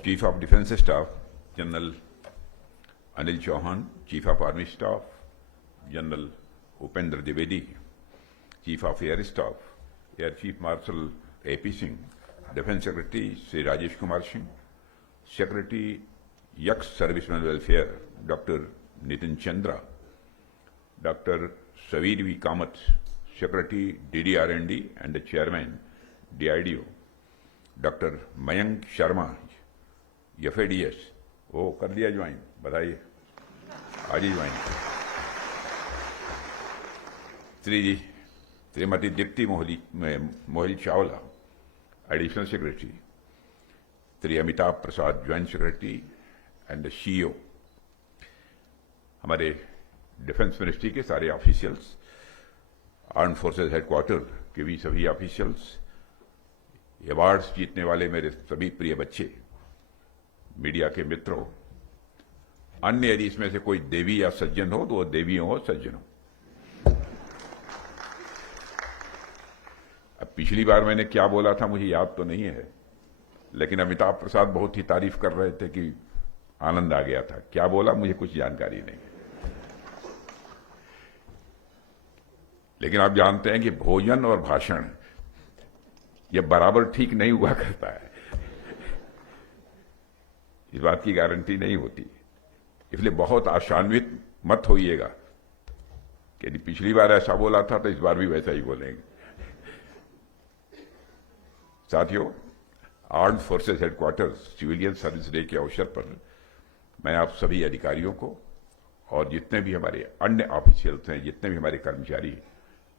Chief of defence staff general Anil Chauhan, chief of army staff general Upendra Dwivedi, chief of air staff air chief marshal AP Singh, defence secretary Shri Rajesh Kumar Singh, secretary ex serviceman welfare doctor Nitin Chandra, doctor Samir V Kamat, secretary DDR&D and chairman DIDO, doctor Mayank Sharma, FADS, वो कर लिया join, बताइए आज ही join. Shrimati Deepti Mohil Chawla, additional secretary, Shri Amitabh Prasad, joint secretary and CEO, हमारे defence ministry के सारे officials, arm forces headquarter के भी सभी ऑफिशियल्स, अवार्ड्स जीतने वाले मेरे सभी प्रिय बच्चे, मीडिया के मित्रों, अन्य यदि इसमें से कोई देवी या सज्जन हो तो वो देवी हो सज्जन हो। अब पिछली बार मैंने क्या बोला था मुझे याद तो नहीं है, लेकिन अमिताभ प्रसाद बहुत ही तारीफ कर रहे थे कि आनंद आ गया था। क्या बोला मुझे कुछ जानकारी नहीं, लेकिन आप जानते हैं कि भोजन और भाषण ये बराबर ठीक नहीं हुआ करता है, इस बात की गारंटी नहीं होती। इसलिए बहुत आशान्वित मत होइएगा कि यदि पिछली बार ऐसा बोला था तो इस बार भी वैसा ही बोलेंगे। साथियों, armed forces headquarters civilian service day के अवसर पर मैं आप सभी अधिकारियों को और जितने भी हमारे अन्य ऑफिशियल्स हैं, जितने भी हमारे कर्मचारी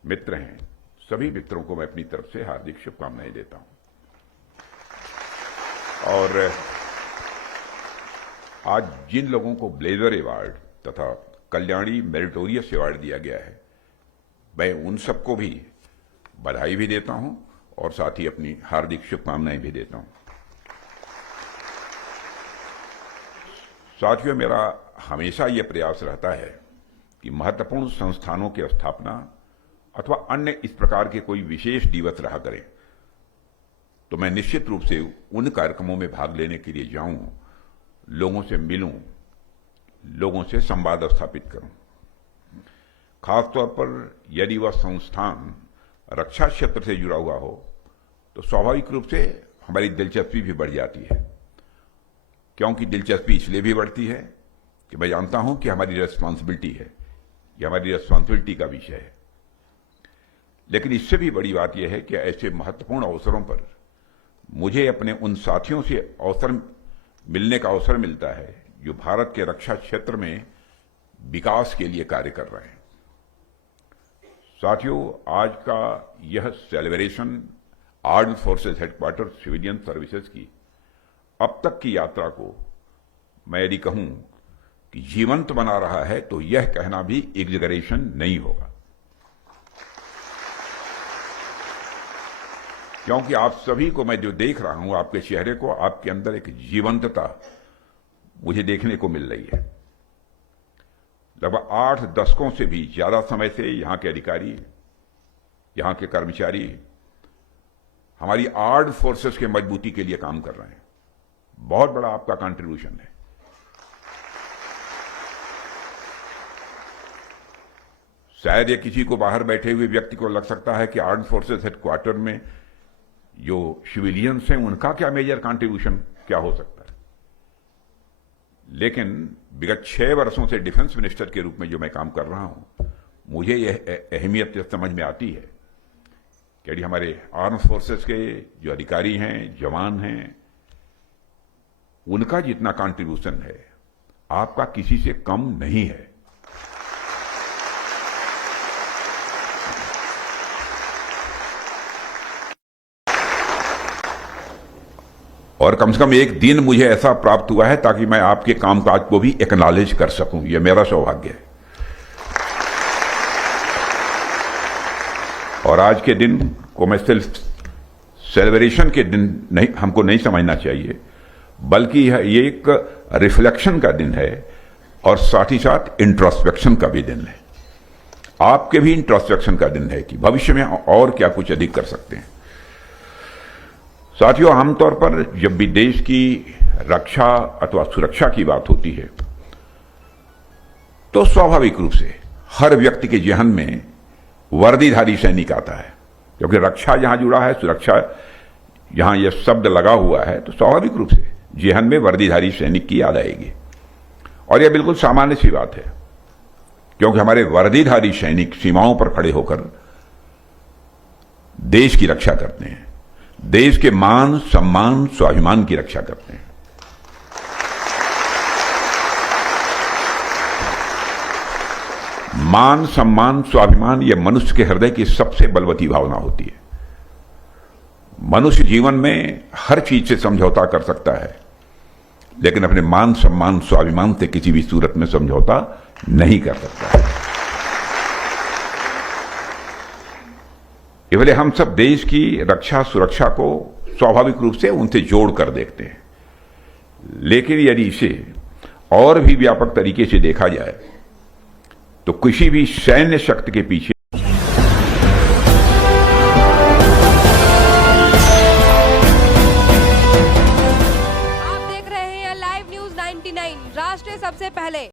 मित्र हैं, सभी मित्रों को मैं अपनी तरफ से हार्दिक शुभकामनाएं देता हूं। और आज जिन लोगों को ब्लेजर अवार्ड तथा कल्याणी मेरिटोरियस अवार्ड दिया गया है, मैं उन सबको भी बधाई भी देता हूं और साथ ही अपनी हार्दिक शुभकामनाएं भी देता हूं। साथियों, मेरा हमेशा यह प्रयास रहता है कि महत्वपूर्ण संस्थानों की स्थापना अथवा अन्य इस प्रकार के कोई विशेष दिवस रहा करें तो मैं निश्चित रूप से उन कार्यक्रमों में भाग लेने के लिए जाऊं, लोगों से मिलूं, लोगों से संवाद स्थापित करूं। खासतौर पर यदि वह संस्थान रक्षा क्षेत्र से जुड़ा हुआ हो तो स्वाभाविक रूप से हमारी दिलचस्पी भी बढ़ जाती है, क्योंकि दिलचस्पी इसलिए भी बढ़ती है कि मैं जानता हूं कि हमारी रेस्पॉन्सिबिलिटी है, यह हमारी रेस्पॉन्सिबिलिटी का विषय है। लेकिन इससे भी बड़ी बात यह है कि ऐसे महत्वपूर्ण अवसरों पर मुझे अपने उन साथियों से मिलने का अवसर मिलता है जो भारत के रक्षा क्षेत्र में विकास के लिए कार्य कर रहे हैं। साथियों, आज का यह celebration armed forces headquarter civilian services की अब तक की यात्रा को मैं यदि कहूं कि जीवंत बना रहा है तो यह कहना भी एग्जैगरेशन नहीं होगा, क्योंकि आप सभी को मैं जो देख रहा हूं, आपके चेहरे को, आपके अंदर एक जीवंतता मुझे देखने को मिल रही है। लगभग 8 दशकों से भी ज्यादा समय से यहां के अधिकारी, यहां के कर्मचारी हमारी आर्म्ड फोर्सेस के मजबूती के लिए काम कर रहे हैं। बहुत बड़ा आपका कंट्रीब्यूशन है। शायद ये किसी को बाहर बैठे हुए व्यक्ति को लग सकता है कि आर्म्ड फोर्सेस हेडक्वार्टर में जो सिविलियंस हैं उनका क्या मेजर कंट्रीब्यूशन क्या हो सकता है, लेकिन विगत 6 वर्षों से डिफेंस मिनिस्टर के रूप में जो मैं काम कर रहा हूं, मुझे यह अहमियत समझ में आती है कि यदि हमारे आर्म फोर्सेस के जो अधिकारी हैं, जवान हैं, उनका जितना कंट्रीब्यूशन है आपका किसी से कम नहीं है। और कम से कम एक दिन मुझे ऐसा प्राप्त हुआ है ताकि मैं आपके कामकाज को भी एक्नॉलेज कर सकूं, यह मेरा सौभाग्य है। और आज के दिन को मैं सिर्फ सेलिब्रेशन के दिन नहीं, हमको नहीं समझना चाहिए, बल्कि ये एक रिफ्लेक्शन का दिन है और साथ ही साथ इंट्रोस्पेक्शन का भी दिन है। आपके भी इंट्रोस्पेक्शन का दिन है कि भविष्य में और क्या कुछ अधिक कर सकते हैं। साथियों, आमतौर पर जब भी देश की रक्षा अथवा सुरक्षा की बात होती है तो स्वाभाविक रूप से हर व्यक्ति के जहन में वर्दीधारी सैनिक आता है, क्योंकि रक्षा जहां जुड़ा है, सुरक्षा जहां यह शब्द लगा हुआ है, तो स्वाभाविक रूप से जहन में वर्दीधारी सैनिक की याद आएगी। और यह बिल्कुल सामान्य सी बात है, क्योंकि हमारे वर्दीधारी सैनिक सीमाओं पर खड़े होकर देश की रक्षा करते हैं, देश के मान सम्मान स्वाभिमान की रक्षा करते हैं। मान सम्मान स्वाभिमान यह मनुष्य के हृदय की सबसे बलवती भावना होती है। मनुष्य जीवन में हर चीज से समझौता कर सकता है, लेकिन अपने मान सम्मान स्वाभिमान से किसी भी सूरत में समझौता नहीं कर सकता। इसलिए हम सब देश की रक्षा सुरक्षा को स्वाभाविक रूप से उनसे जोड़कर देखते हैं, लेकिन यदि इसे और भी व्यापक तरीके से देखा जाए तो किसी भी सैन्य शक्ति के पीछे